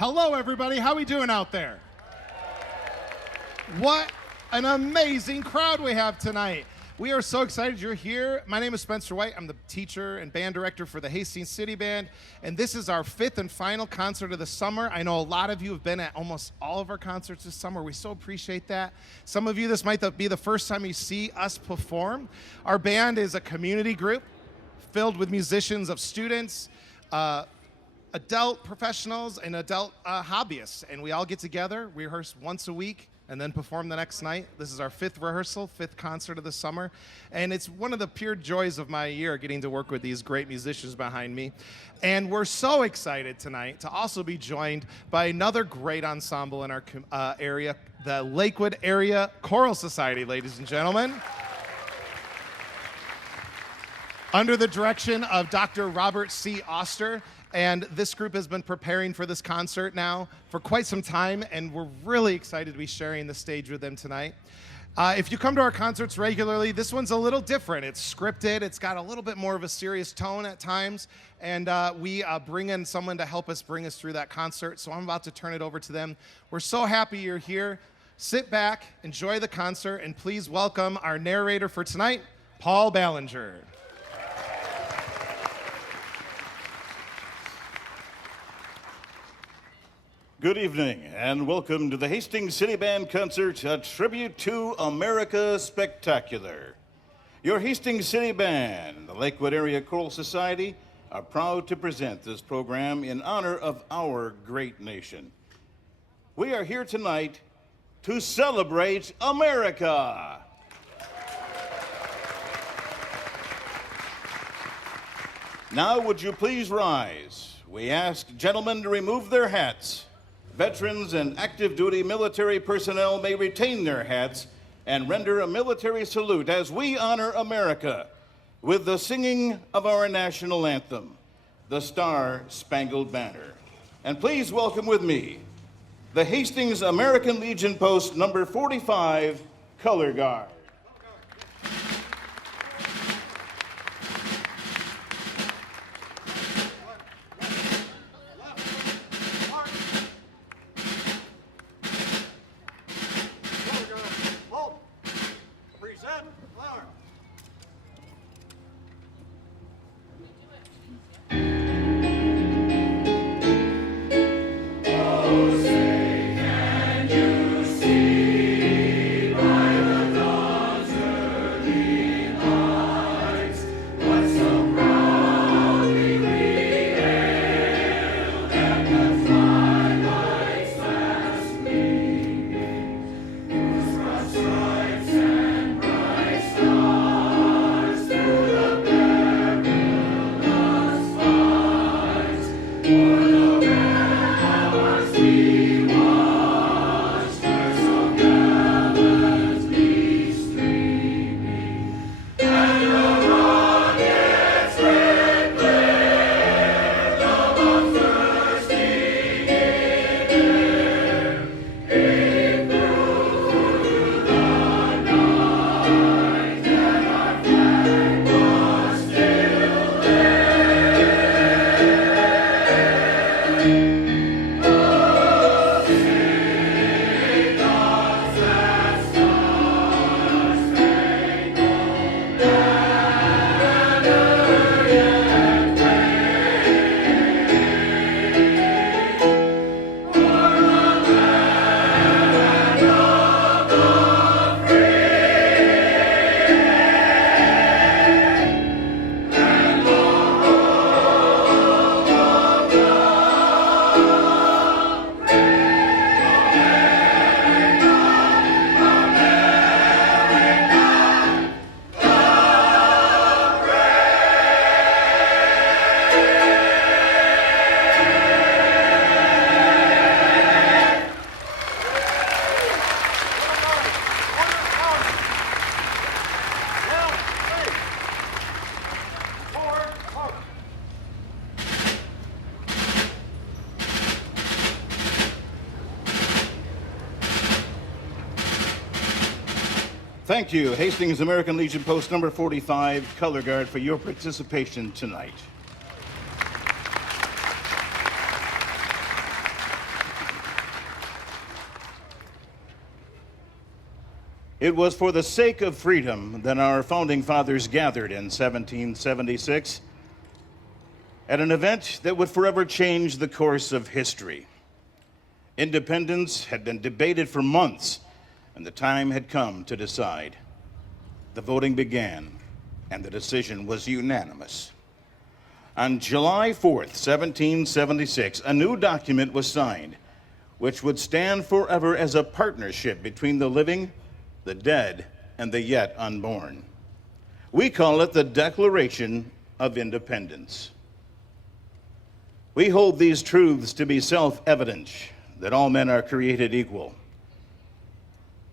Hello, everybody. How we doing out there? What an amazing crowd we have tonight. We are so excited you're here. My name is Spencer White. I'm the teacher and band director for the Hastings City Band, and this is our fifth and final concert of the summer. I know a lot of you have been at almost all of our concerts this summer. We so appreciate that. Some of you, this might be the first time you see us perform. Our band is a community group filled with musicians of students, adult professionals, and adult hobbyists, and we all get together, rehearse once a week, and then perform the next night. This is our fifth rehearsal, fifth concert of the summer, and it's one of the pure joys of my year getting to work with these great musicians behind me. And we're so excited tonight to also be joined by another great ensemble in our area, the Lakewood Area Choral Society, ladies and gentlemen. Under the direction of Dr. Robert C. Oster. And this group has been preparing for this concert now for quite some time, and we're really excited to be sharing the stage with them tonight. If you come to our concerts regularly, this one's a little different. It's scripted. It's got a little bit more of a serious tone at times, and we bring in someone to help us bring us through that concert, so I'm about to turn it over to them. We're so happy you're here. Sit back, enjoy the concert, and please welcome our narrator for tonight, Paul Ballinger. Good evening, and welcome to the Hastings City Band concert, a tribute to America Spectacular. Your Hastings City Band and the Lakewood Area Choral Society are proud to present this program in honor of our great nation. We are here tonight to celebrate America. Now, would you please rise? We ask gentlemen to remove their hats. Veterans and active duty military personnel may retain their hats and render a military salute as we honor America with the singing of our national anthem, the Star-Spangled Banner. And please welcome with me the Hastings American Legion Post number 45 Color Guard. Thank you, Hastings American Legion Post number 45 Color Guard, for your participation tonight. It was for the sake of freedom that our founding fathers gathered in 1776 at an event that would forever change the course of history. Independence had been debated for months, and the time had come to decide. The voting began, and the decision was unanimous. On July 4th, 1776, a new document was signed, which would stand forever as a partnership between the living, the dead, and the yet unborn. We call it the Declaration of Independence. We hold these truths to be self-evident, that all men are created equal,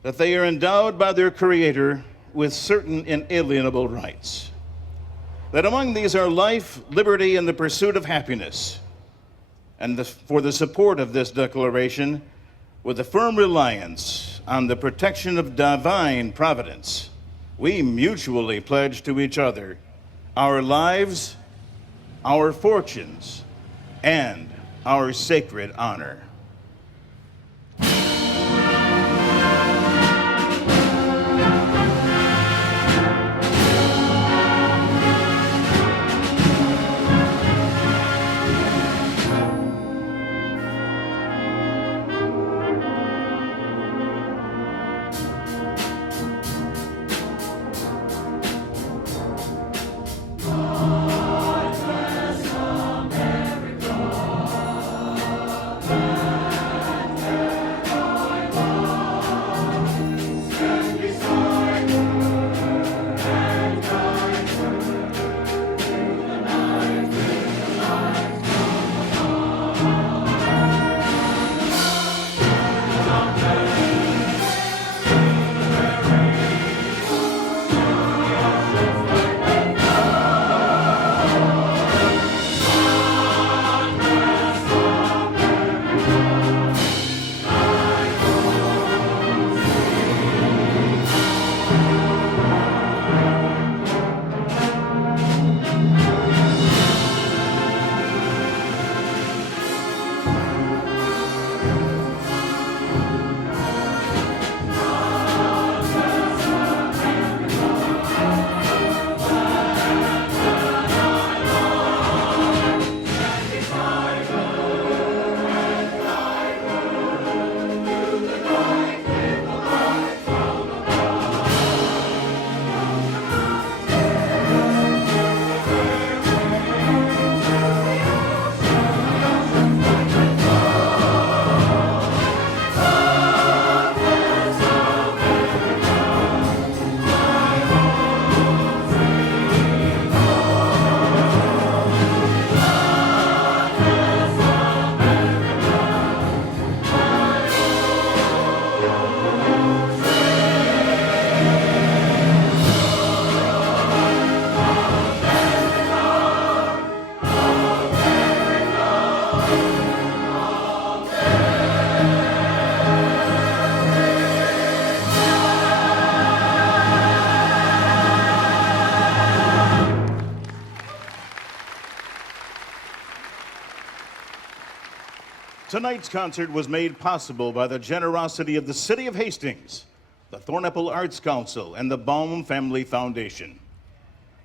that they are endowed by their Creator with certain inalienable rights, that among these are life, liberty, and the pursuit of happiness. And for the support of this declaration, with a firm reliance on the protection of divine providence, we mutually pledge to each other our lives, our fortunes, and our sacred honor. Tonight's concert was made possible by the generosity of the City of Hastings, the Thornapple Arts Council, and the Baum Family Foundation.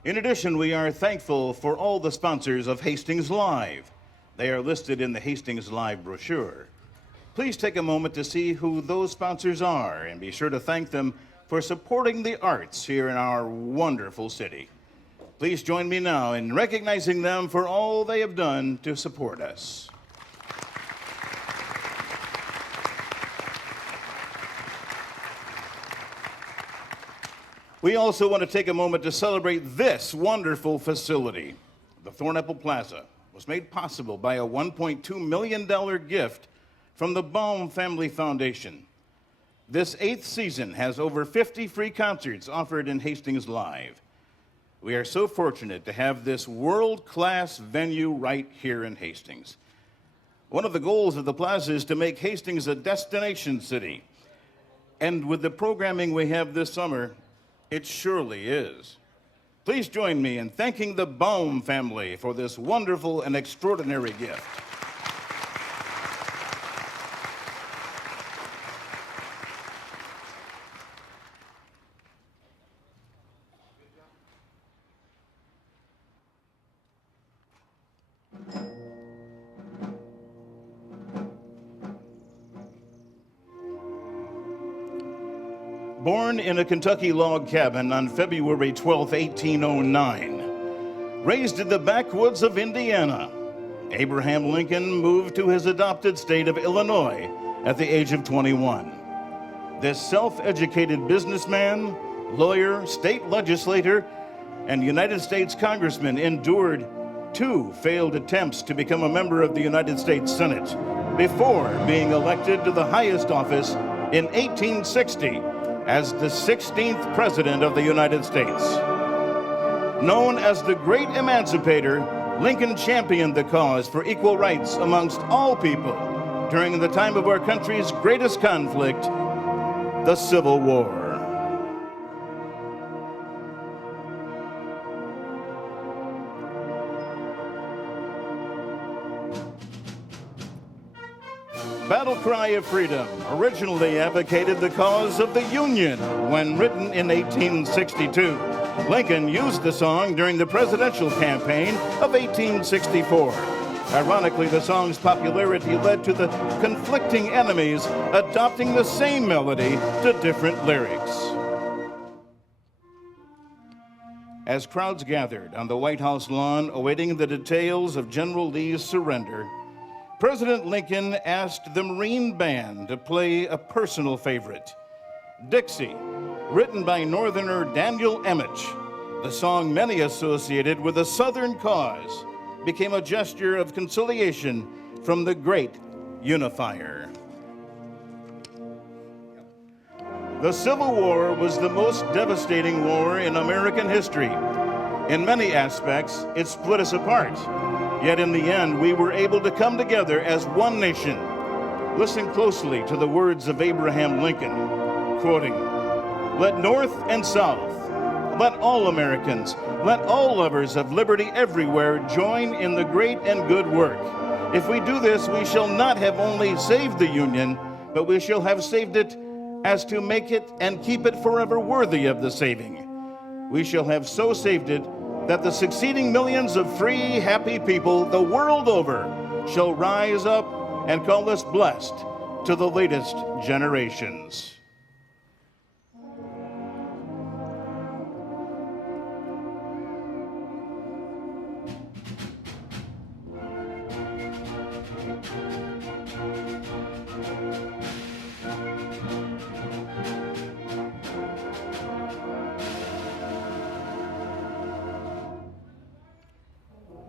In addition, we are thankful for all the sponsors of Hastings Live. They are listed in the Hastings Live brochure. Please take a moment to see who those sponsors are and be sure to thank them for supporting the arts here in our wonderful city. Please join me now in recognizing them for all they have done to support us. We also want to take a moment to celebrate this wonderful facility. The Thornapple Plaza was made possible by a $1.2 million gift from the Baum Family Foundation. This 8th season has over 50 free concerts offered in Hastings Live. We are so fortunate to have this world-class venue right here in Hastings. One of the goals of the plaza is to make Hastings a destination city. And with the programming we have this summer, it surely is. Please join me in thanking the Baum family for this wonderful and extraordinary gift. Born in a Kentucky log cabin on February 12, 1809, raised in the backwoods of Indiana, Abraham Lincoln moved to his adopted state of Illinois at the age of 21. This self-educated businessman, lawyer, state legislator, and United States congressman endured 2 failed attempts to become a member of the United States Senate before being elected to the highest office in 1860 as the 16th President of the United States. Known as the Great Emancipator, Lincoln championed the cause for equal rights amongst all people during the time of our country's greatest conflict, the Civil War. Battle Cry of Freedom originally advocated the cause of the Union when written in 1862. Lincoln used the song during the presidential campaign of 1864. Ironically, the song's popularity led to the conflicting enemies adopting the same melody to different lyrics. As crowds gathered on the White House lawn awaiting the details of General Lee's surrender, President Lincoln asked the Marine Band to play a personal favorite, Dixie, written by Northerner Daniel Emmich. The song many associated with the Southern cause became a gesture of conciliation from the great unifier. The Civil War was the most devastating war in American history. In many aspects, it split us apart. Yet in the end, we were able to come together as one nation. Listen closely to the words of Abraham Lincoln, quoting, "Let North and South, let all Americans, let all lovers of liberty everywhere join in the great and good work. If we do this, we shall not have only saved the Union, but we shall have saved it as to make it and keep it forever worthy of the saving. We shall have so saved it that the succeeding millions of free, happy people the world over shall rise up and call us blessed to the latest generations."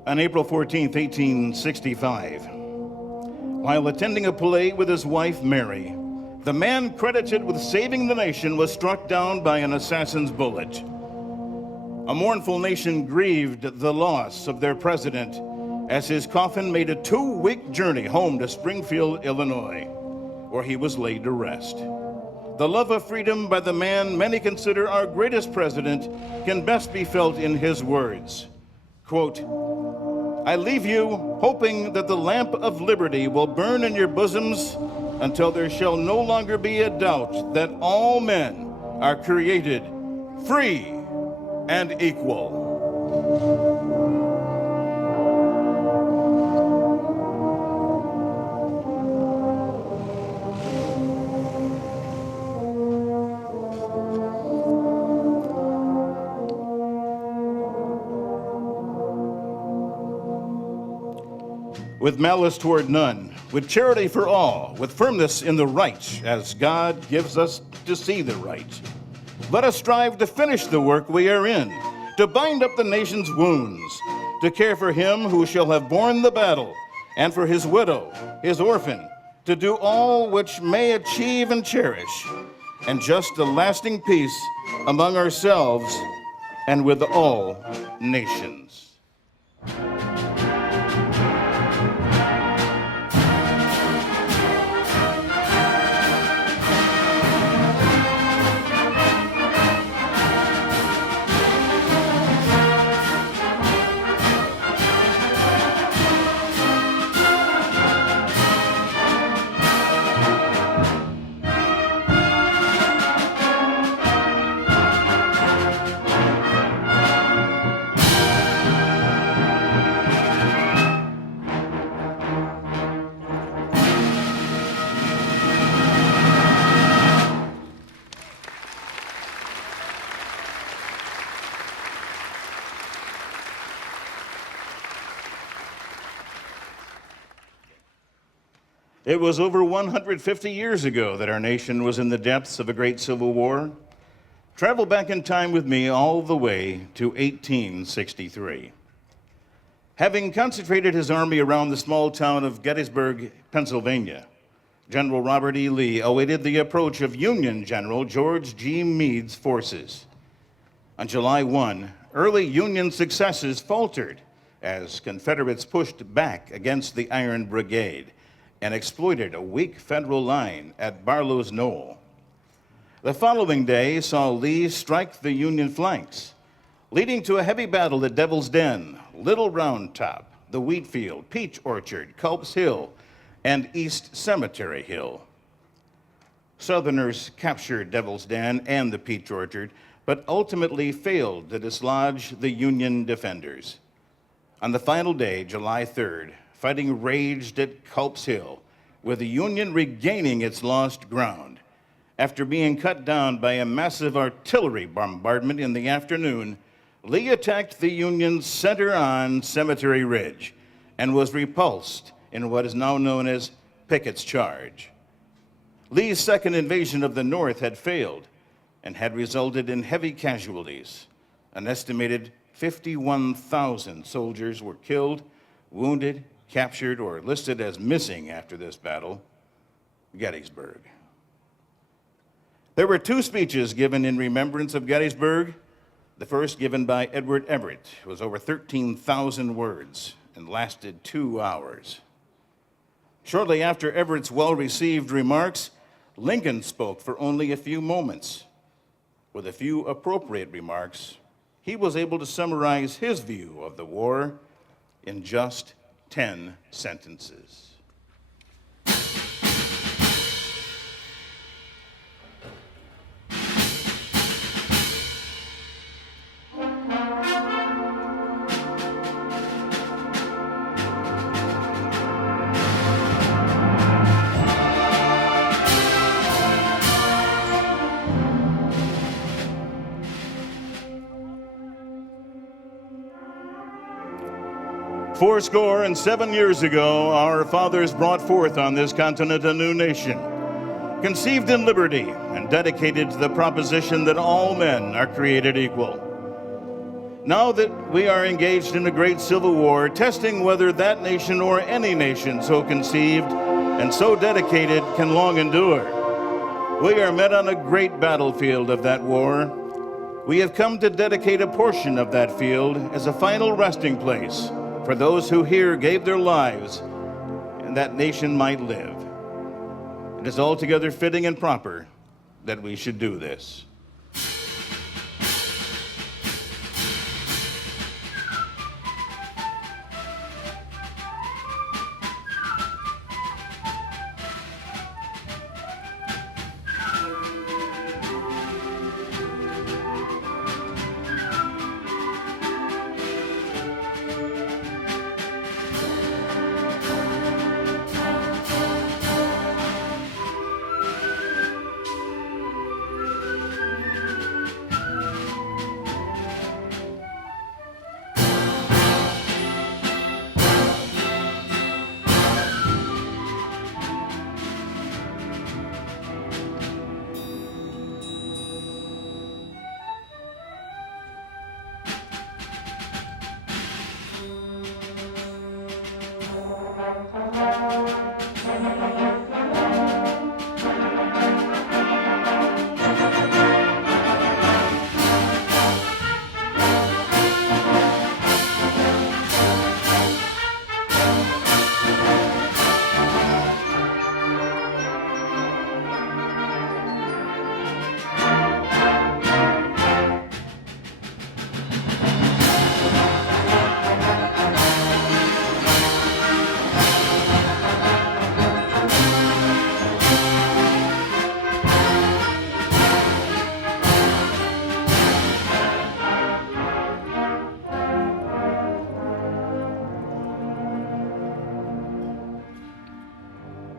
On April 14, 1865, while attending a play with his wife, Mary, the man credited with saving the nation was struck down by an assassin's bullet. A mournful nation grieved the loss of their president as his coffin made a 2-week journey home to Springfield, Illinois, where he was laid to rest. The love of freedom by the man many consider our greatest president can best be felt in his words, quote, "I leave you hoping that the lamp of liberty will burn in your bosoms until there shall no longer be a doubt that all men are created free and equal." With malice toward none, with charity for all, with firmness in the right, as God gives us to see the right. Let us strive to finish the work we are in, to bind up the nation's wounds, to care for him who shall have borne the battle, and for his widow, his orphan, to do all which may achieve and cherish, and just a lasting peace among ourselves and with all nations. It was over 150 years ago that our nation was in the depths of a great civil war. Travel back in time with me all the way to 1863. Having concentrated his army around the small town of Gettysburg, Pennsylvania, General Robert E. Lee awaited the approach of Union General George G. Meade's forces. On July 1, early Union successes faltered as Confederates pushed back against the Iron Brigade and exploited a weak Federal line at Barlow's Knoll. The following day saw Lee strike the Union flanks, leading to a heavy battle at Devil's Den, Little Round Top, the Wheatfield, Peach Orchard, Culp's Hill, and East Cemetery Hill. Southerners captured Devil's Den and the Peach Orchard, but ultimately failed to dislodge the Union defenders. On the final day, July 3rd, fighting raged at Culp's Hill, with the Union regaining its lost ground. After being cut down by a massive artillery bombardment in the afternoon, Lee attacked the Union's center on Cemetery Ridge and was repulsed in what is now known as Pickett's Charge. Lee's second invasion of the North had failed and had resulted in heavy casualties. An estimated 51,000 soldiers were killed, wounded, captured, or listed as missing after this battle. Gettysburg. There were two speeches given in remembrance of Gettysburg. The first, given by Edward Everett, was over 13,000 words and lasted 2 hours. Shortly after Everett's well-received remarks, Lincoln spoke for only a few moments. With a few appropriate remarks, he was able to summarize his view of the war in just 10 sentences. Fourscore and 7 years ago, our fathers brought forth on this continent a new nation, conceived in liberty and dedicated to the proposition that all men are created equal. Now that we are engaged in a great civil war, testing whether that nation or any nation so conceived and so dedicated can long endure, we are met on a great battlefield of that war. We have come to dedicate a portion of that field as a final resting place for those who here gave their lives and that nation might live. It is altogether fitting and proper that we should do this.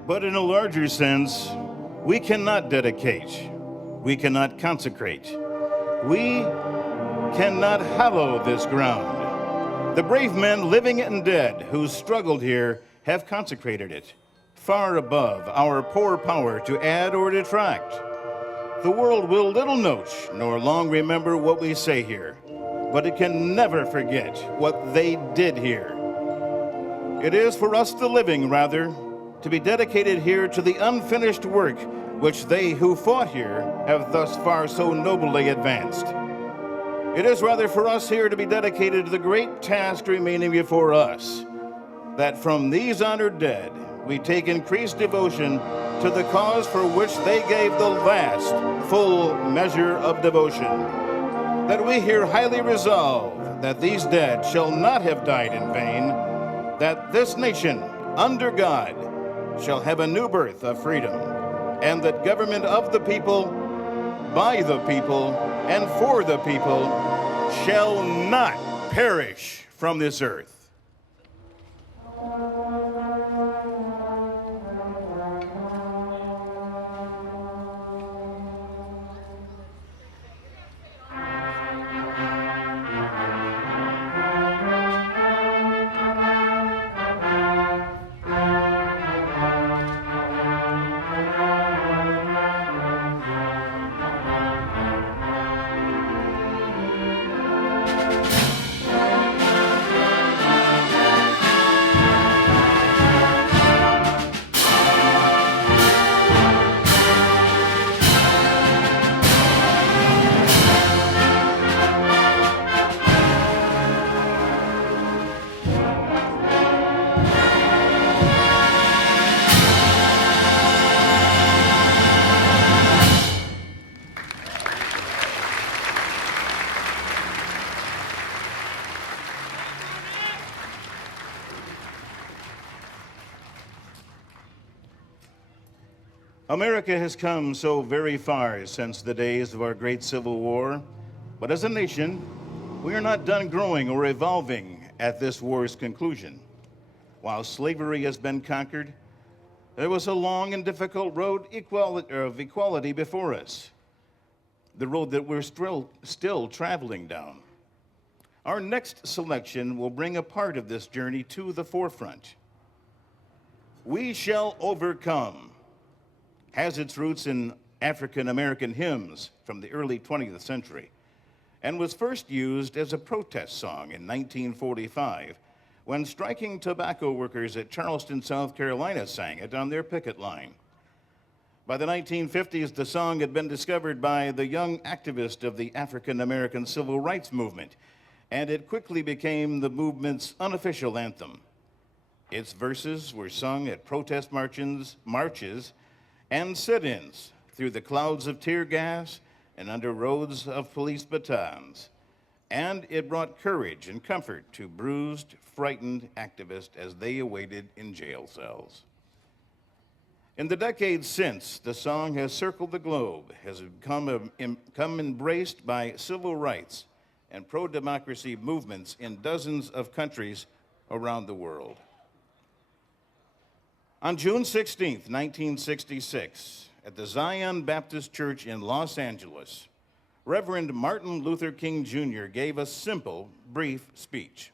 But in a larger sense, we cannot dedicate, we cannot consecrate, we cannot hallow this ground. The brave men, living and dead, who struggled here have consecrated it, far above our poor power to add or detract. The world will little note nor long remember what we say here, but it can never forget what they did here. It is for us the living, rather, to be dedicated here to the unfinished work which they who fought here have thus far so nobly advanced. It is rather for us here to be dedicated to the great task remaining before us, that from these honored dead we take increased devotion to the cause for which they gave the last full measure of devotion, that we here highly resolve that these dead shall not have died in vain, that this nation, under God, shall have a new birth of freedom, and that government of the people, by the people, and for the people shall not perish from this earth. America has come so very far since the days of our great Civil War, but as a nation, we are not done growing or evolving at this war's conclusion. While slavery has been conquered, there was a long and difficult road of equality before us, the road that we're still traveling down. Our next selection will bring a part of this journey to the forefront. We Shall Overcome has its roots in African American hymns from the early 20th century and was first used as a protest song in 1945 when striking tobacco workers at Charleston, South Carolina sang it on their picket line. By the 1950s, the song had been discovered by the young activist of the African American Civil Rights Movement, and it quickly became the movement's unofficial anthem. Its verses were sung at protest marches, and sit-ins through the clouds of tear gas and under rows of police batons. And it brought courage and comfort to bruised, frightened activists as they awaited in jail cells. In the decades since, the song has circled the globe, has become embraced by civil rights and pro-democracy movements in dozens of countries around the world. On June 16, 1966, at the Zion Baptist Church in Los Angeles, Reverend Martin Luther King Jr. gave a simple, brief speech.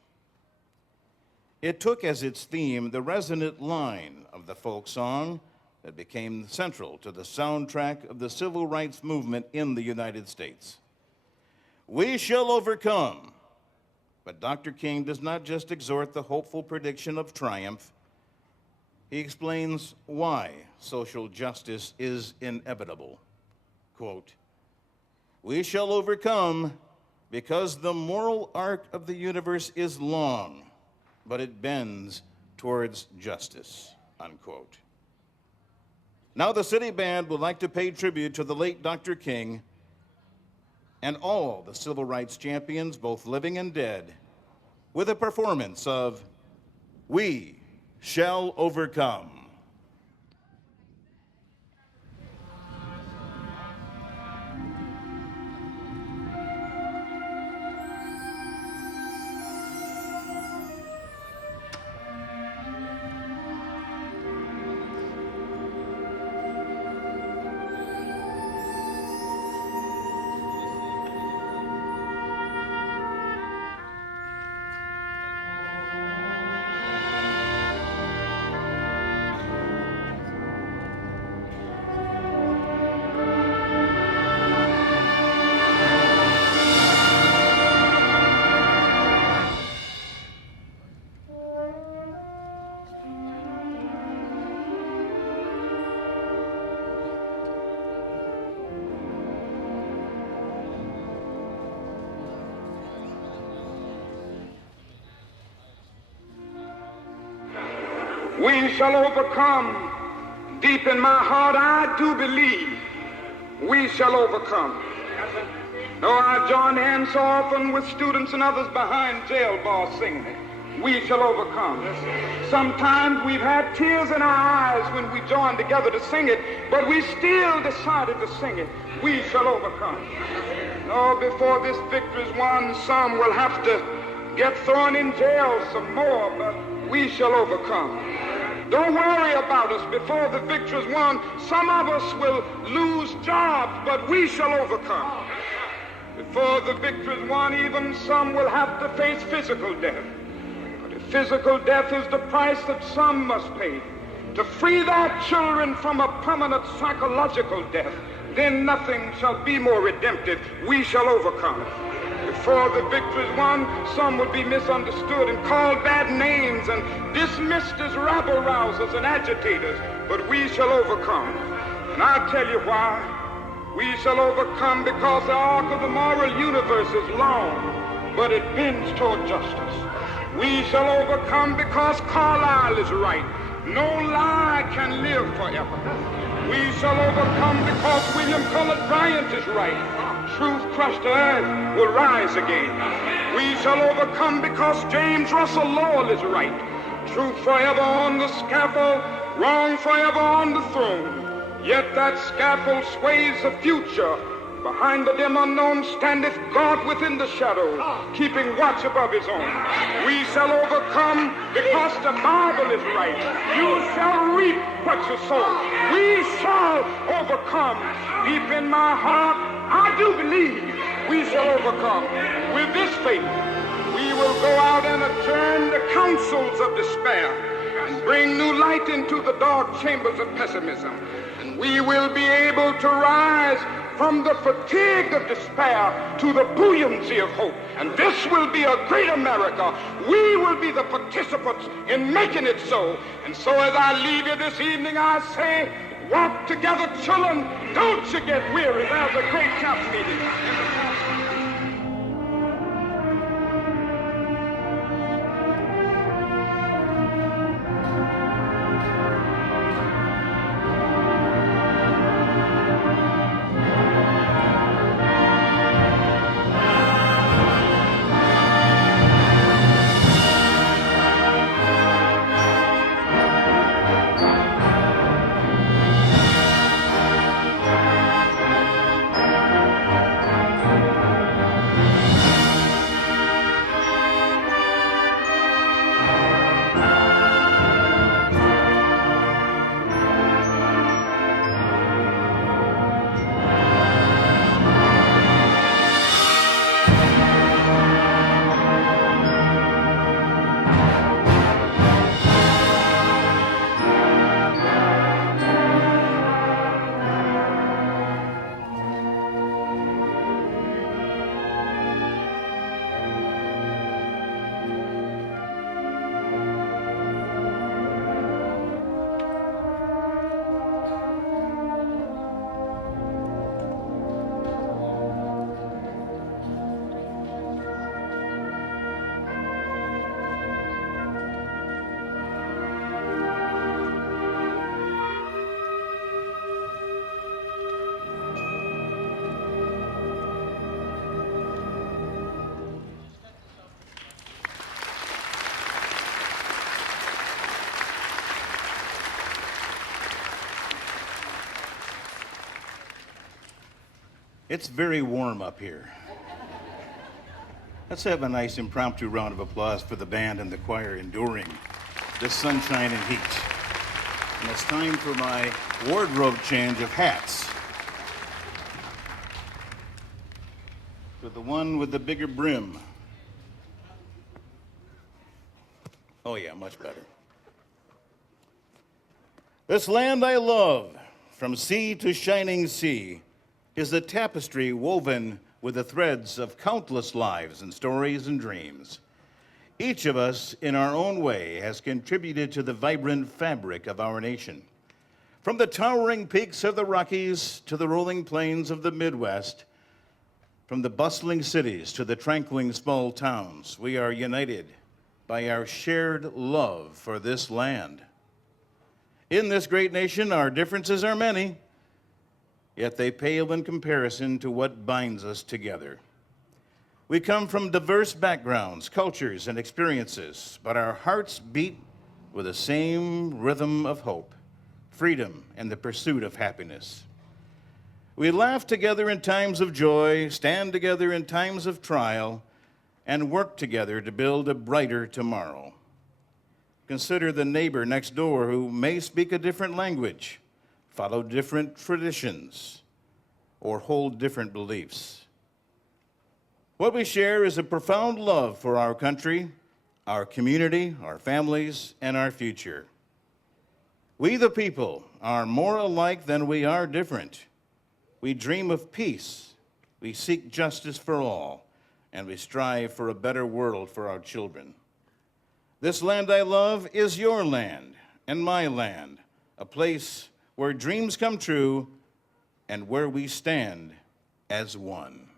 It took as its theme the resonant line of the folk song that became central to the soundtrack of the civil rights movement in the United States. We shall overcome. But Dr. King does not just exhort the hopeful prediction of triumph. He explains why social justice is inevitable. Quote, "We shall overcome because the moral arc of the universe is long, but it bends towards justice," unquote. Now the City Band would like to pay tribute to the late Dr. King and all the civil rights champions, both living and dead, with a performance of We Shall Overcome. We shall overcome. Deep in my heart, I do believe we shall overcome. Though I join hands so often with students and others behind jail bars singing it, we shall overcome. Sometimes we've had tears in our eyes when we joined together to sing it, but we still decided to sing it. We shall overcome. No, before this victory's won, some will have to get thrown in jail some more, but we shall overcome. Don't worry about us. Before the victory's won, some of us will lose jobs, but we shall overcome. Before the victory's won, even some will have to face physical death. But if physical death is the price that some must pay to free their children from a permanent psychological death, then nothing shall be more redemptive. We shall overcome. Before the victory's won, some would be misunderstood and called bad names and dismissed as rabble-rousers and agitators, but we shall overcome. And I'll tell you why. We shall overcome because the arc of the moral universe is long, but it bends toward justice. We shall overcome because Carlyle is right. No lie can live forever. We shall overcome because William Cullen Bryant is right. Truth crushed to earth will rise again. We shall overcome because James Russell Lowell is right. Truth forever on the scaffold, wrong forever on the throne. Yet that scaffold sways the future. Behind the dim unknown standeth God within the shadows, keeping watch above his own. We shall overcome because the Bible is right. You shall reap what you sow. We shall overcome. Deep in my heart, I do believe we shall overcome. With this faith, we will go out and adjourn the councils of despair and bring new light into the dark chambers of pessimism. And we will be able to rise from the fatigue of despair to the buoyancy of hope. And this will be a great America. We will be the participants in making it so. And so as I leave you this evening, I say, walk together, children. Don't you get weary. There's a great camp meeting. It's very warm up here. Let's have a nice impromptu round of applause for the band and the choir enduring this sunshine and heat. And it's time for my wardrobe change of hats. For the one with the bigger brim. Oh yeah, much better. This land I love, from sea to shining sea, is a tapestry woven with the threads of countless lives and stories and dreams. Each of us, in our own way, has contributed to the vibrant fabric of our nation. From the towering peaks of the Rockies to the rolling plains of the Midwest, from the bustling cities to the tranquil small towns, we are united by our shared love for this land. In this great nation, our differences are many, yet they pale in comparison to what binds us together. We come from diverse backgrounds, cultures, and experiences, but our hearts beat with the same rhythm of hope, freedom, and the pursuit of happiness. We laugh together in times of joy, stand together in times of trial, and work together to build a brighter tomorrow. Consider the neighbor next door who may speak a different language, follow different traditions, or hold different beliefs. What we share is a profound love for our country, our community, our families, and our future. We, the people, are more alike than we are different. We dream of peace, we seek justice for all, and we strive for a better world for our children. This land I love is your land and my land, a place where dreams come true and where we stand as one.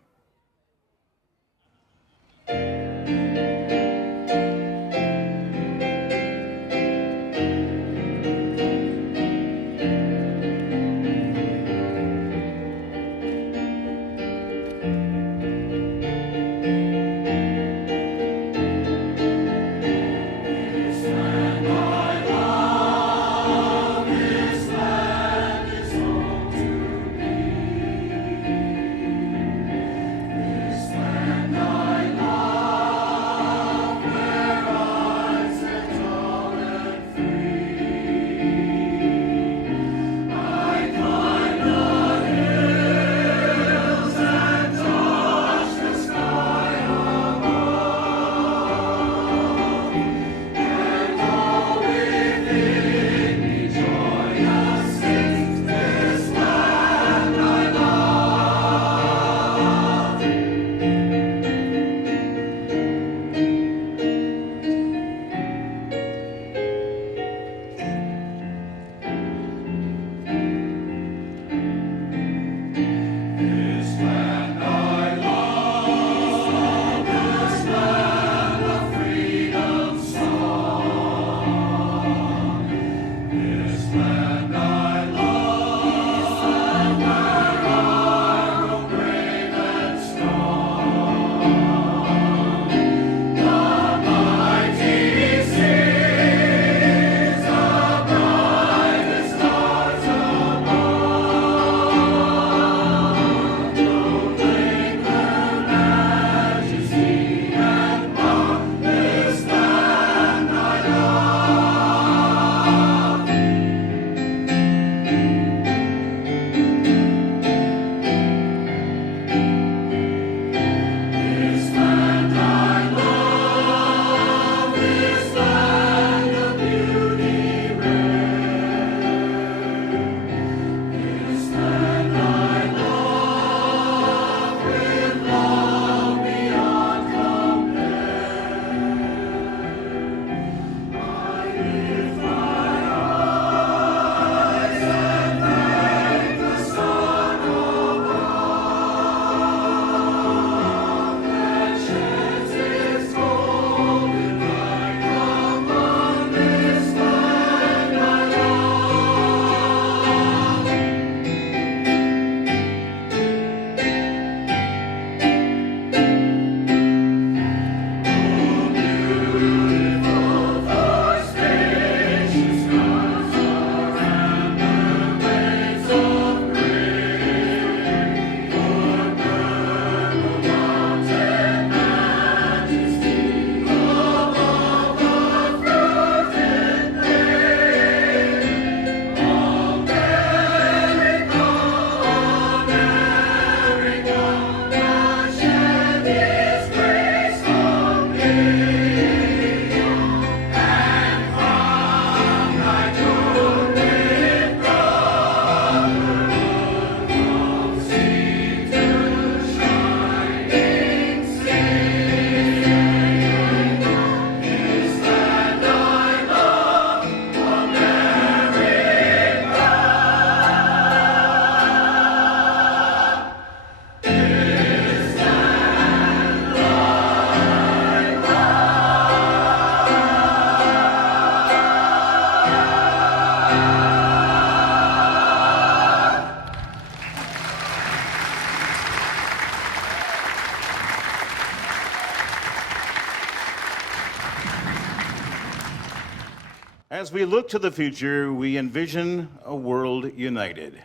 As we look to the future, we envision a world united,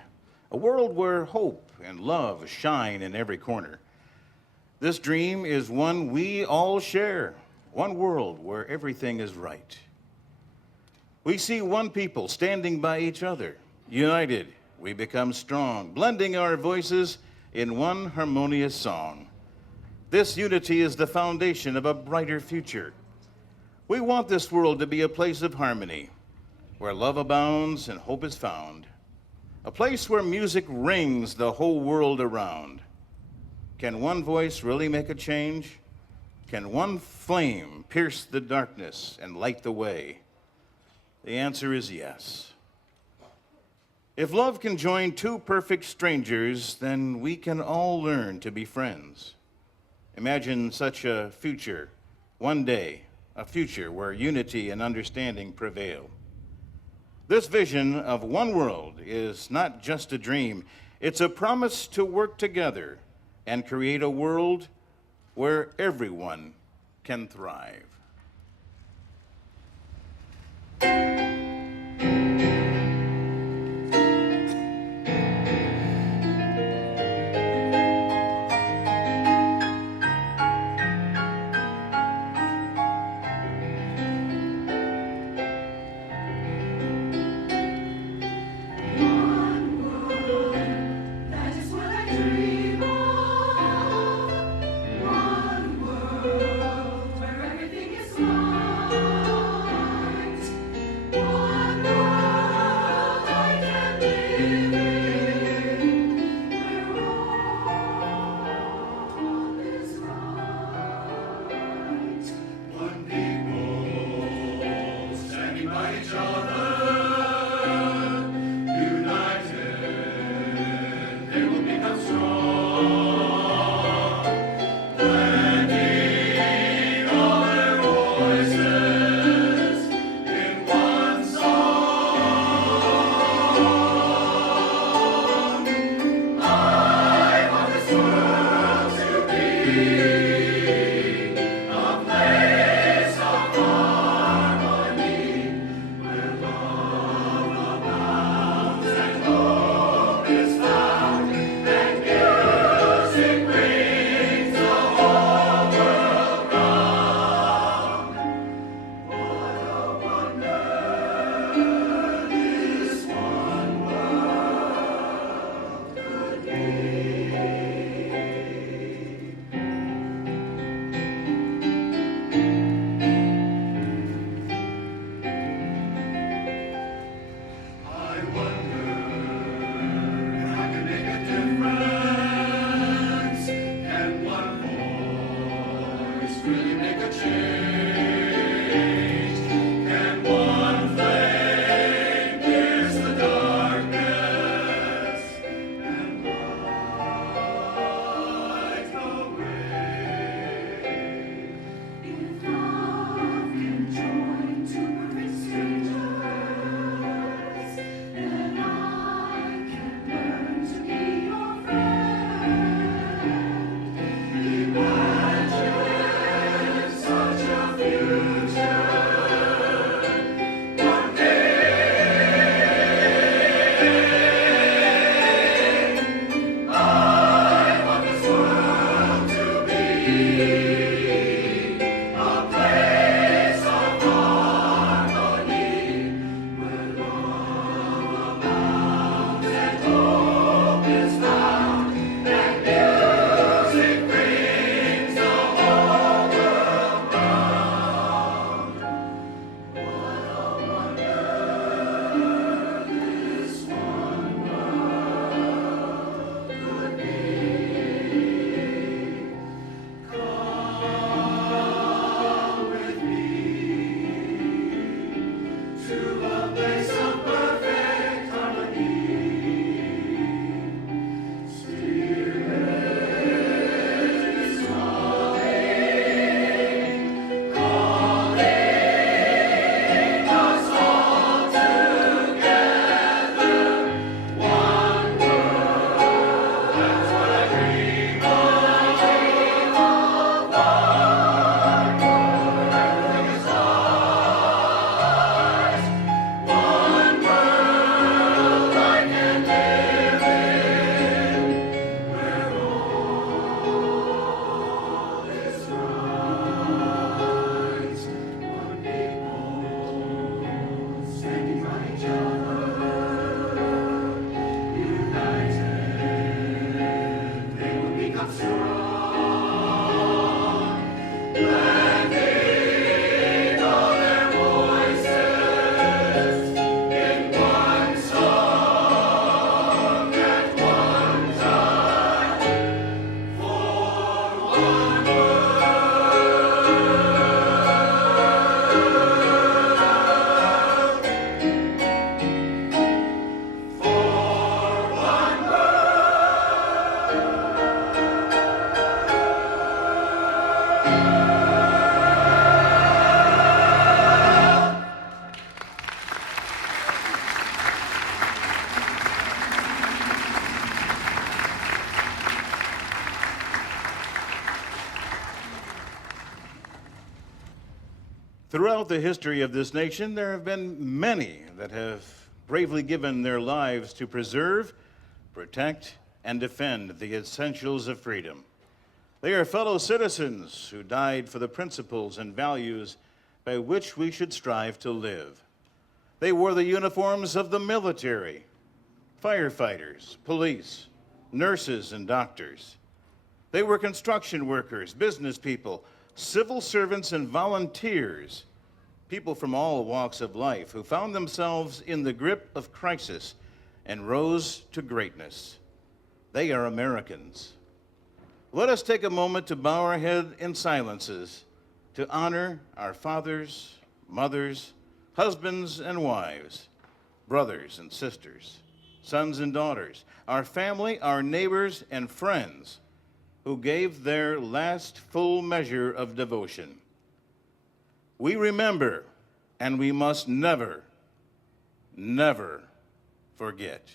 a world where hope and love shine in every corner. This dream is one we all share, one world where everything is right. We see one people standing by each other. United, we become strong, blending our voices in one harmonious song. This unity is the foundation of a brighter future. We want this world to be a place of harmony, where love abounds and hope is found, a place where music rings the whole world around. Can one voice really make a change? Can one flame pierce the darkness and light the way? The answer is yes. If love can join two perfect strangers, then we can all learn to be friends. Imagine such a future, one day, a future where unity and understanding prevail. This vision of one world is not just a dream, it's a promise to work together and create a world where everyone can thrive. Throughout the history of this nation, there have been many that have bravely given their lives to preserve, protect, and defend the essentials of freedom. They are fellow citizens who died for the principles and values by which we should strive to live. They wore the uniforms of the military, firefighters, police, nurses, and doctors. They were construction workers, business people, civil servants, and volunteers, people from all walks of life who found themselves in the grip of crisis and rose to greatness. They are Americans. Let us take a moment to bow our head in silences to honor our fathers, mothers, husbands and wives, brothers and sisters, sons and daughters, our family, our neighbors, and friends who gave their last full measure of devotion. We remember, and we must never, never forget.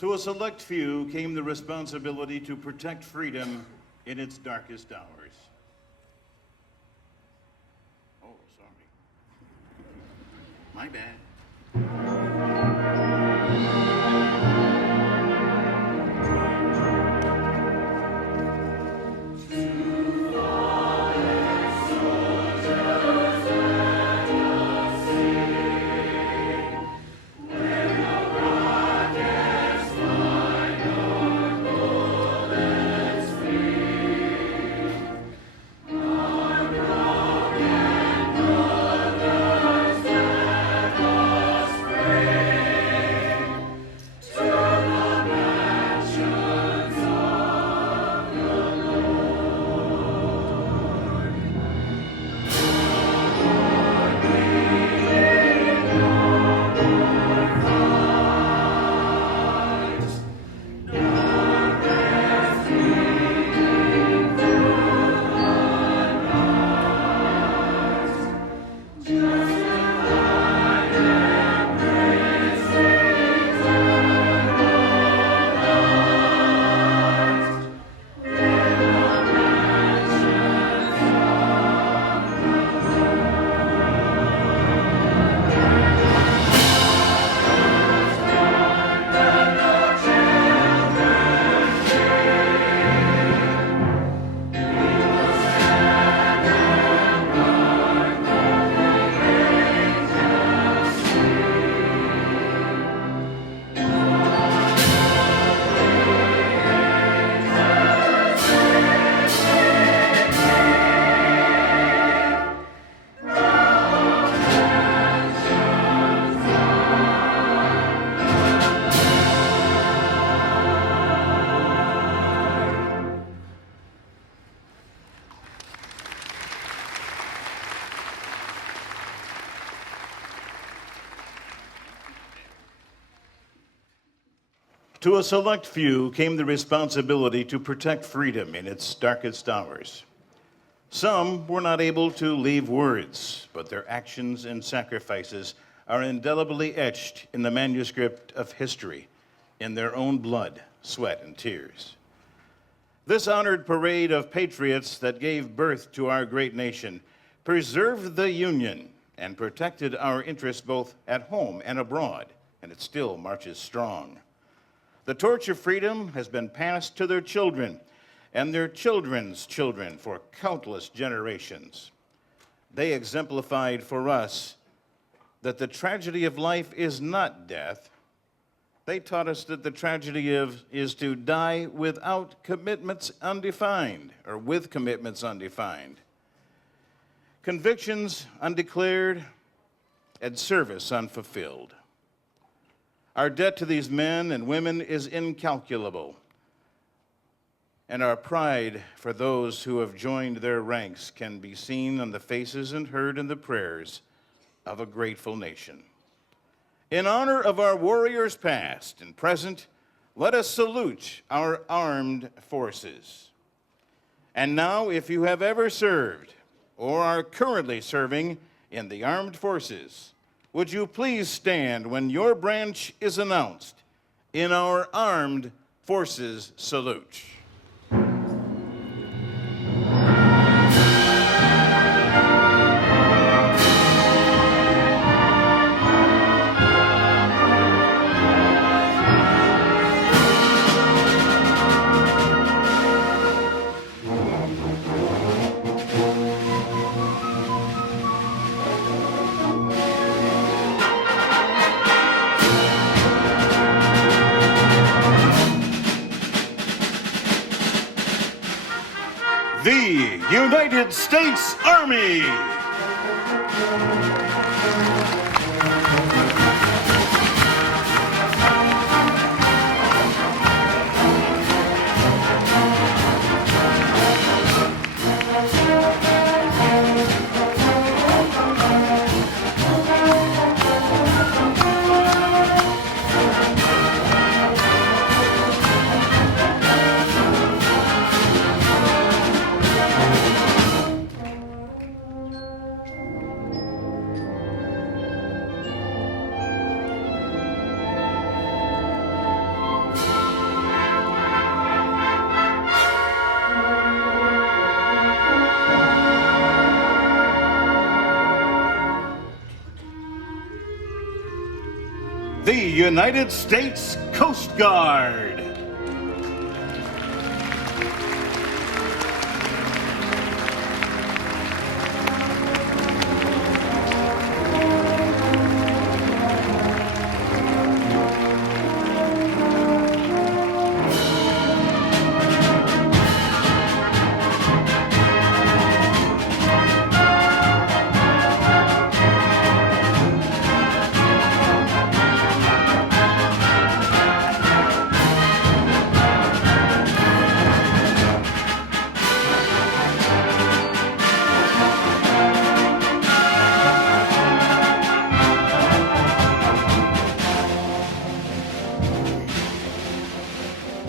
To a select few came the responsibility to protect freedom in its darkest hours. Oh, sorry. My bad. To a select few came the responsibility to protect freedom in its darkest hours. Some were not able to leave words, but their actions and sacrifices are indelibly etched in the manuscript of history, in their own blood, sweat, and tears. This honored parade of patriots that gave birth to our great nation preserved the Union and protected our interests both at home and abroad, and it still marches strong. The torch of freedom has been passed to their children and their children's children for countless generations. They exemplified for us that the tragedy of life is not death. They taught us that the tragedy is to die without commitments undefined, or with commitments undefined, convictions undeclared, and service unfulfilled. Our debt to these men and women is incalculable, and our pride for those who have joined their ranks can be seen on the faces and heard in the prayers of a grateful nation. In honor of our warriors past and present, let us salute our armed forces. And now, if you have ever served or are currently serving in the armed forces, would you please stand when your branch is announced in our armed forces salute. The United States Army. The United States Coast Guard.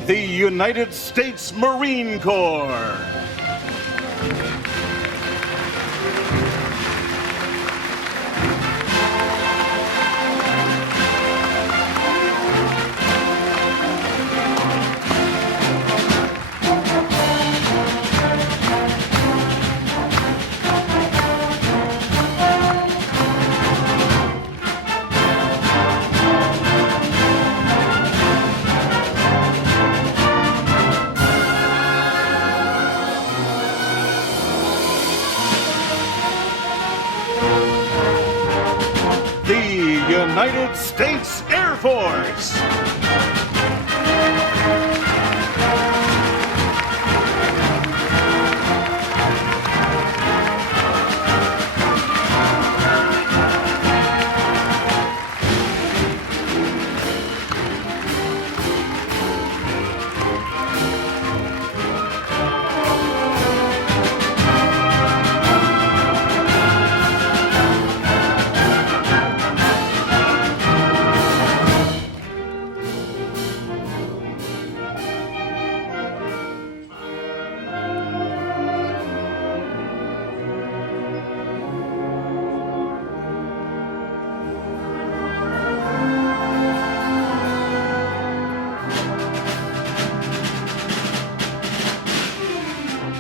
The United States Marine Corps. United States Air Force.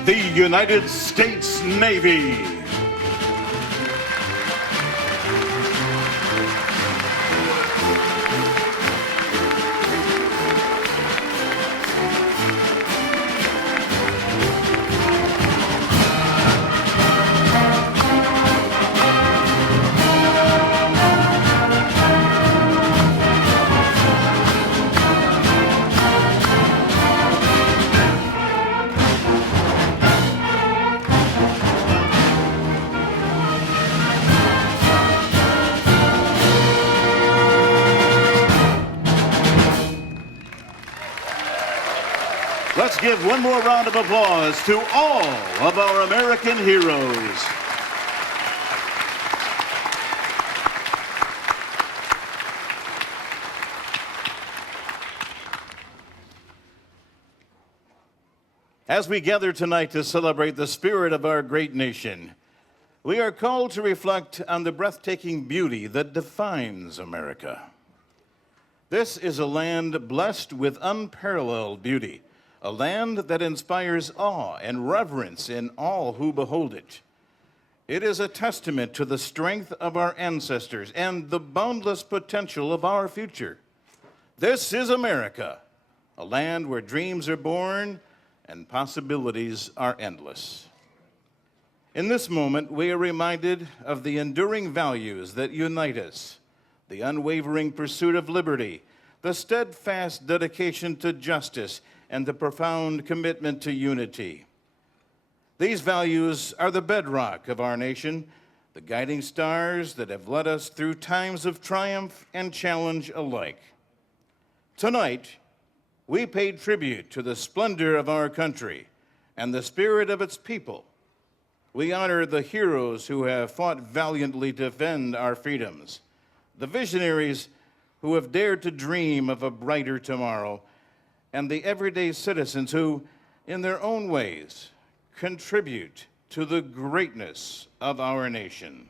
The United States Navy. give one more round of applause to all of our American heroes. As we gather tonight to celebrate the spirit of our great nation, we are called to reflect on the breathtaking beauty that defines America. This is a land blessed with unparalleled beauty, a land that inspires awe and reverence in all who behold it. It is a testament to the strength of our ancestors and the boundless potential of our future. This is America, a land where dreams are born and possibilities are endless. In this moment, we are reminded of the enduring values that unite us: the unwavering pursuit of liberty, the steadfast dedication to justice, and the profound commitment to unity. These values are the bedrock of our nation, the guiding stars that have led us through times of triumph and challenge alike. Tonight, we pay tribute to the splendor of our country and the spirit of its people. We honor the heroes who have fought valiantly to defend our freedoms, the visionaries who have dared to dream of a brighter tomorrow, and the everyday citizens who, in their own ways, contribute to the greatness of our nation.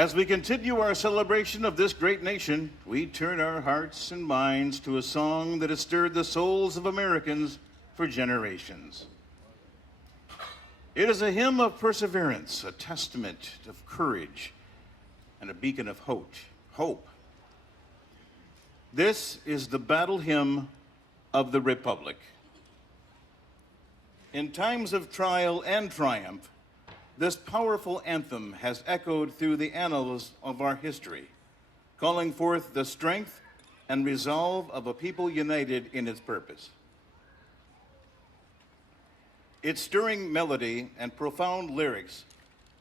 As we continue our celebration of this great nation, we turn our hearts and minds to a song that has stirred the souls of Americans for generations. It is a hymn of perseverance, a testament of courage, and a beacon of hope. This is the battle hymn of the Republic. In times of trial and triumph, this powerful anthem has echoed through the annals of our history, calling forth the strength and resolve of a people united in its purpose. Its stirring melody and profound lyrics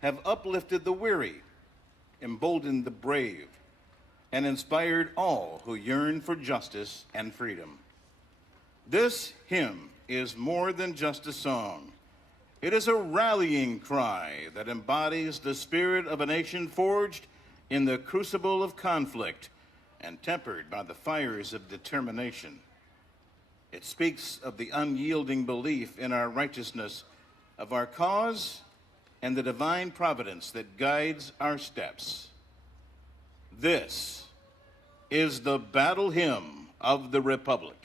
have uplifted the weary, emboldened the brave, and inspired all who yearn for justice and freedom. This hymn is more than just a song. It is a rallying cry that embodies the spirit of a nation forged in the crucible of conflict and tempered by the fires of determination. It speaks of the unyielding belief in our righteousness, of our cause, and the divine providence that guides our steps. This is the battle hymn of the Republic.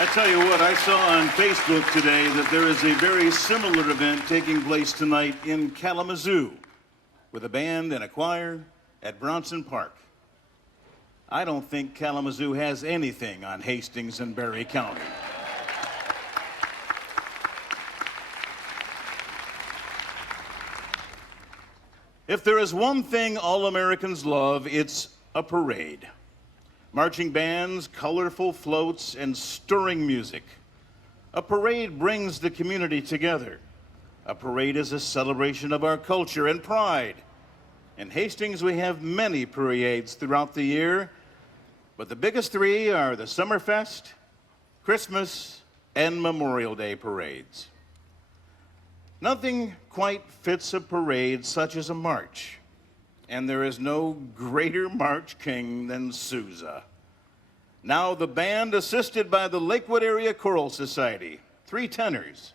I tell you what, I saw on Facebook today that there is a very similar event taking place tonight in Kalamazoo with a band and a choir at Bronson Park. I don't think Kalamazoo has anything on Hastings and Berry County. If there is one thing all Americans love, it's a parade. Marching bands, colorful floats, and stirring music. A parade brings the community together. A parade is a celebration of our culture and pride. In Hastings, we have many parades throughout the year, but the biggest three are the Summerfest, Christmas, and Memorial Day parades. Nothing quite fits a parade such as a march, and there is no greater march king than Sousa. Now the band, assisted by the Lakewood Area Choral Society, 3 tenors,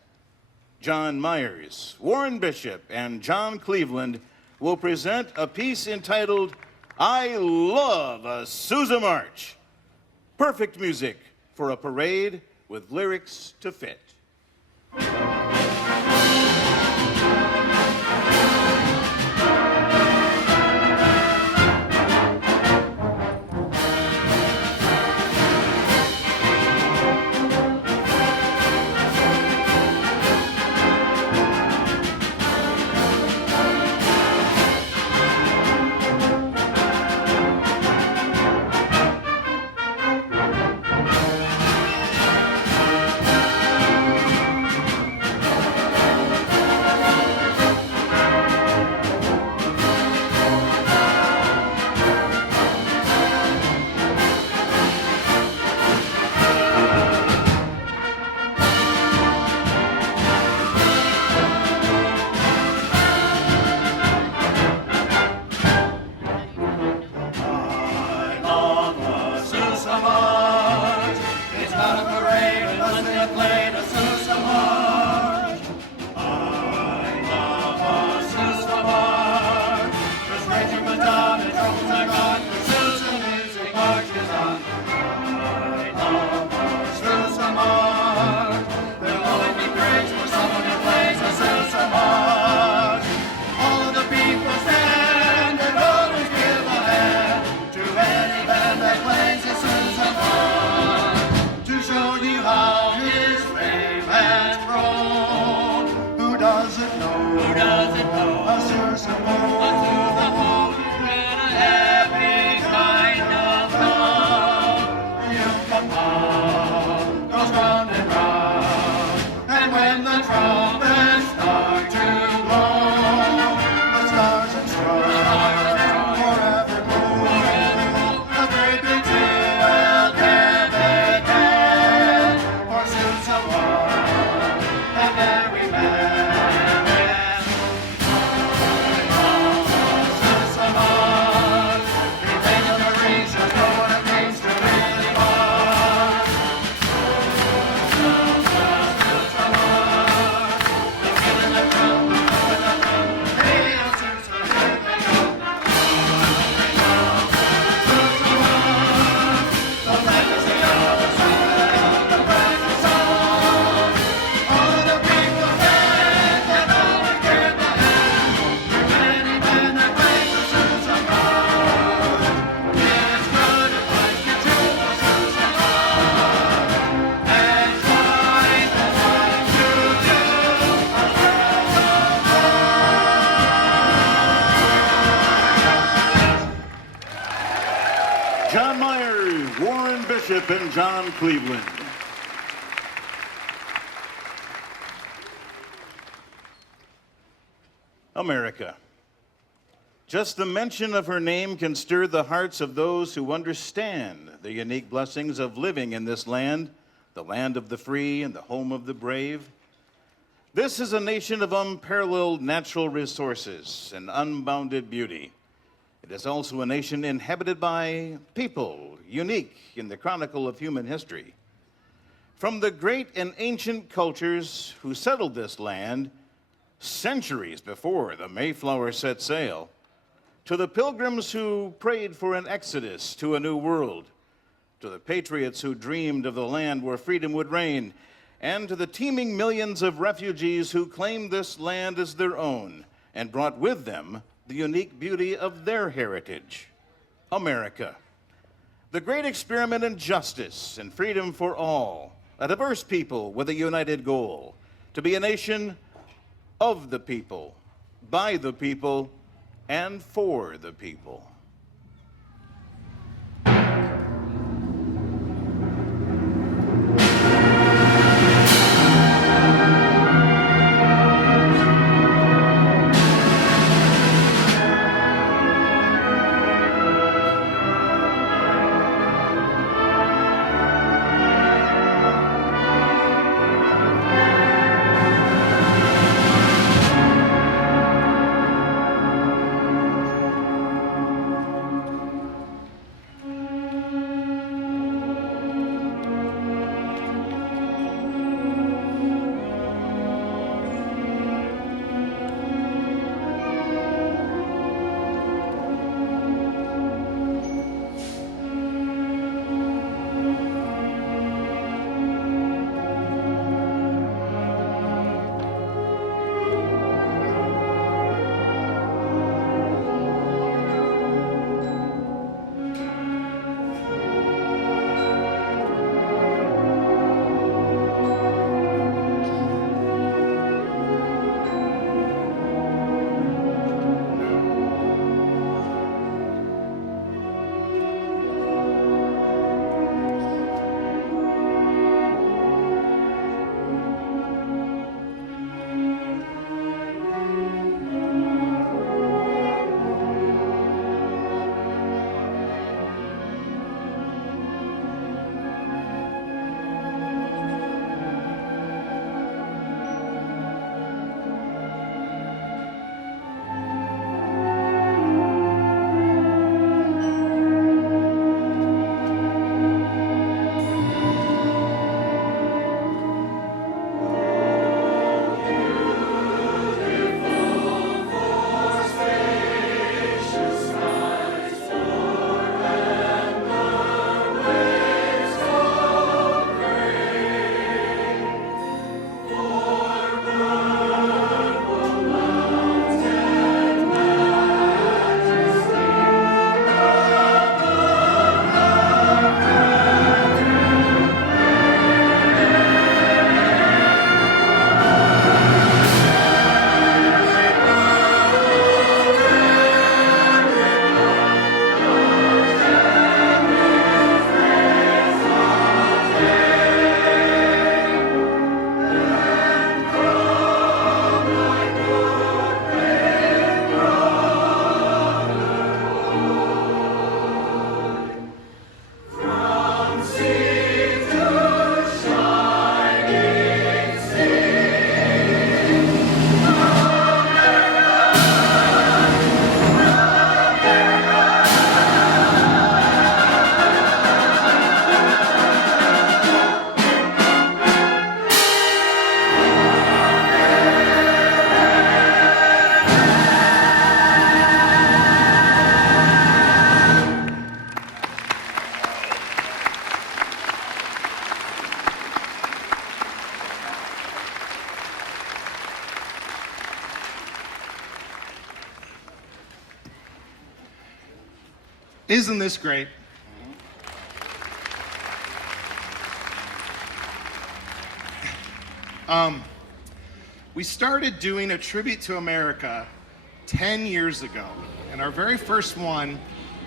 John Myers, Warren Bishop, and John Cleveland, will present a piece entitled, I Love a Sousa March. Perfect music for a parade with lyrics to fit. John Myers, Warren Bishop, and John Cleveland. America. Just the mention of her name can stir the hearts of those who understand the unique blessings of living in this land, the land of the free and the home of the brave. This is a nation of unparalleled natural resources and unbounded beauty. It is also a nation inhabited by people unique in the chronicle of human history. From the great and ancient cultures who settled this land centuries before the Mayflower set sail, to the pilgrims who prayed for an exodus to a new world, to the patriots who dreamed of the land where freedom would reign, and to the teeming millions of refugees who claimed this land as their own and brought with them the unique beauty of their heritage, America. The great experiment in justice and freedom for all, a diverse people with a united goal, to be a nation of the people, by the people, and for the people. Isn't this great? We started doing a tribute to America 10 years ago, and our very first one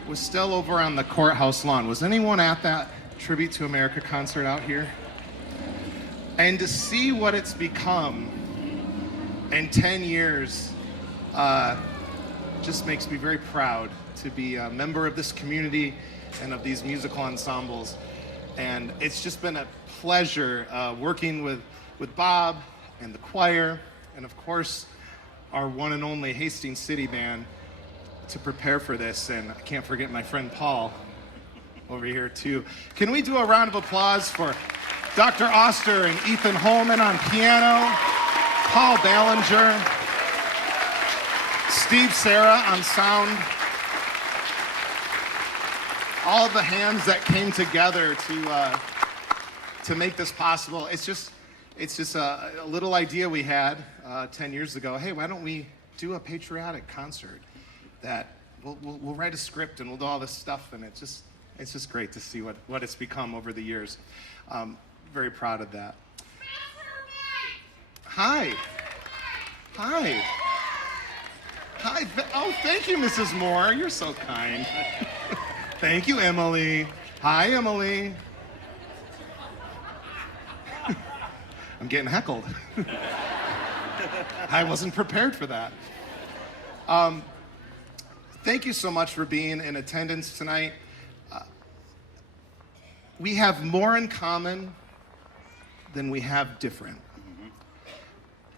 was still over on the courthouse lawn. Was anyone at that Tribute to America concert out here? And to see what it's become in 10 years just makes me very proud to be a member of this community and of these musical ensembles. And it's just been a pleasure working with Bob and the choir, and of course, our one and only Hastings City Band to prepare for this. And I can't forget my friend Paul over here too. Can we do a round of applause for Dr. Oster and Ethan Holmes on piano, Paul Ballinger, Steve Serra on sound, all the hands that came together to make this possible. It's just a little idea we had 10 years ago. Hey, why don't we do a patriotic concert that we'll write a script and we'll do all this stuff, and it's just great to see what it's become over the years. Very proud of that. Hi. Hi. Hi. Oh, thank you, Mrs. Moore. You're so kind. Thank you, Emily. Hi, Emily. I'm getting heckled. I wasn't prepared for that. Thank you so much for being in attendance tonight. We have more in common than we have different.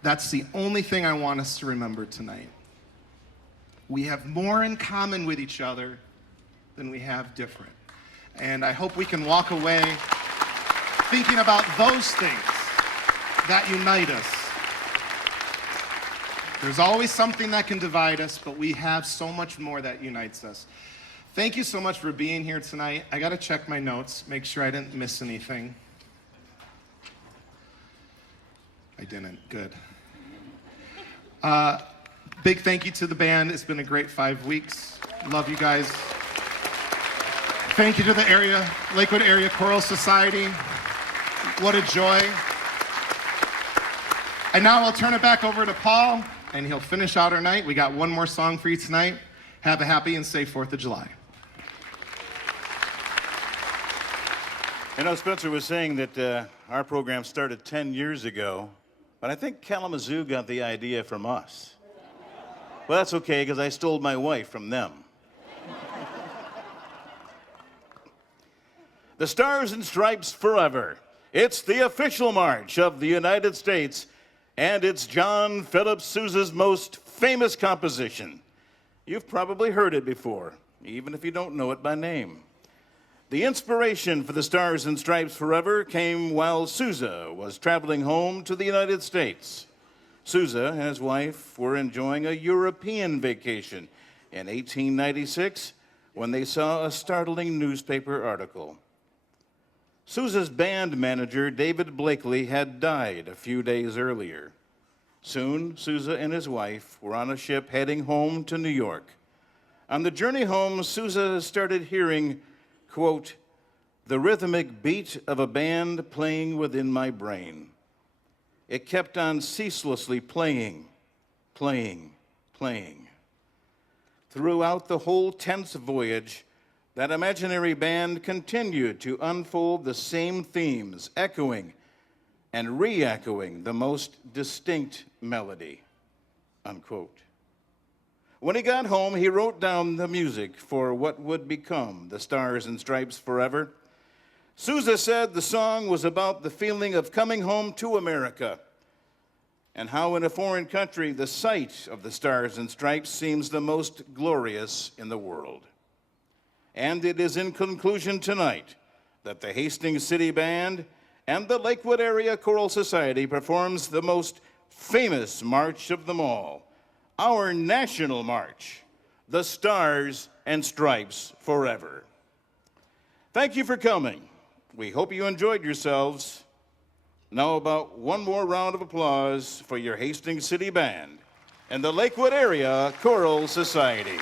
That's the only thing I want us to remember tonight. We have more in common with each other than we have different. And I hope we can walk away thinking about those things that unite us. There's always something that can divide us, but we have so much more that unites us. Thank you so much for being here tonight. I gotta check my notes, make sure I didn't miss anything. I didn't, good. Big thank you to the band. It's been a great 5 weeks. Love you guys. Thank you to the Lakewood Area Choral Society. What a joy. And now I'll turn it back over to Paul, and he'll finish out our night. We got one more song for you tonight. Have a happy and safe 4th of July. You know, Spencer was saying that our program started 10 years ago, but I think Kalamazoo got the idea from us. Well, that's okay, because I stole my wife from them. The Stars and Stripes Forever. It's the official march of the United States, and it's John Philip Sousa's most famous composition. You've probably heard it before, even if you don't know it by name. The inspiration for the Stars and Stripes Forever came while Sousa was traveling home to the United States. Sousa and his wife were enjoying a European vacation in 1896 when they saw a startling newspaper article. Sousa's band manager, David Blakely, had died a few days earlier. Soon, Sousa and his wife were on a ship heading home to New York. On the journey home, Sousa started hearing, quote, "the rhythmic beat of a band playing within my brain. It kept on ceaselessly playing, playing, playing. Throughout the whole tense voyage, that imaginary band continued to unfold the same themes, echoing and re-echoing the most distinct melody," unquote. When he got home, he wrote down the music for what would become the Stars and Stripes Forever. Sousa said the song was about the feeling of coming home to America and how in a foreign country the sight of the Stars and Stripes seems the most glorious in the world. And it is in conclusion tonight that the Hastings City Band and the Lakewood Area Choral Society performs the most famous march of them all, our national march, the Stars and Stripes Forever. Thank you for coming. We hope you enjoyed yourselves. Now about one more round of applause for your Hastings City Band and the Lakewood Area Choral Society.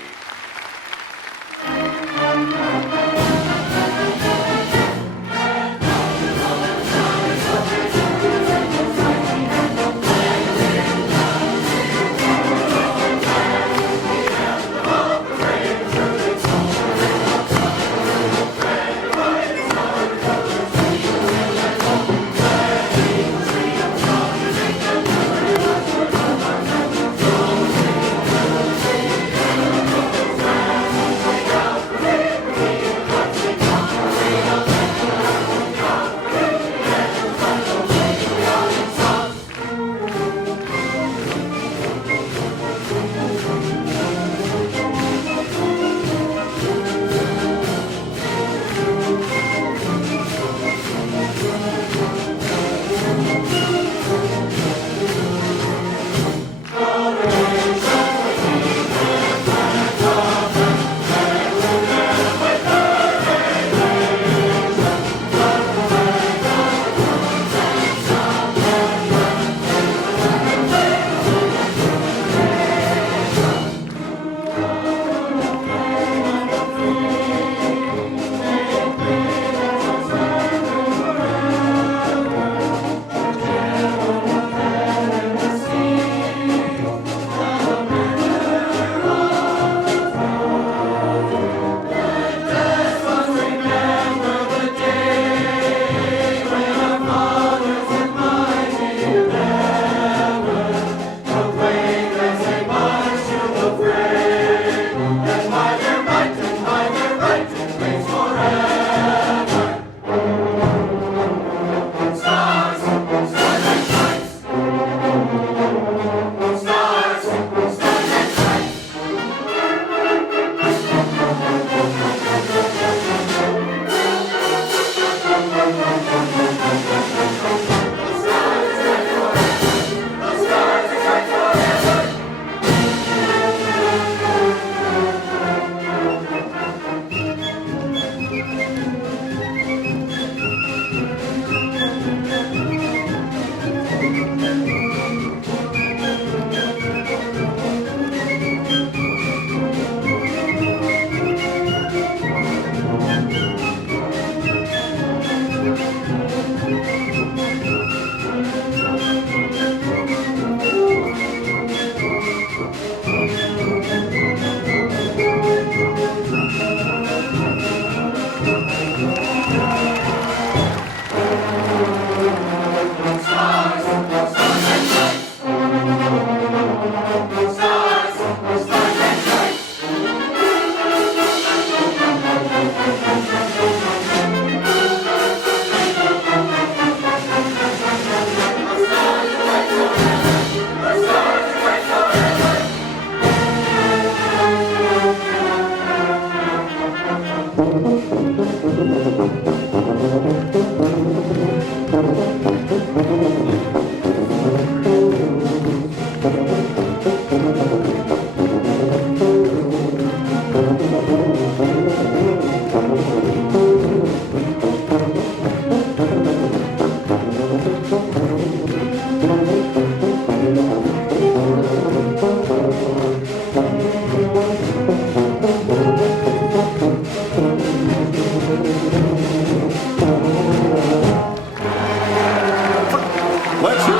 Let's hear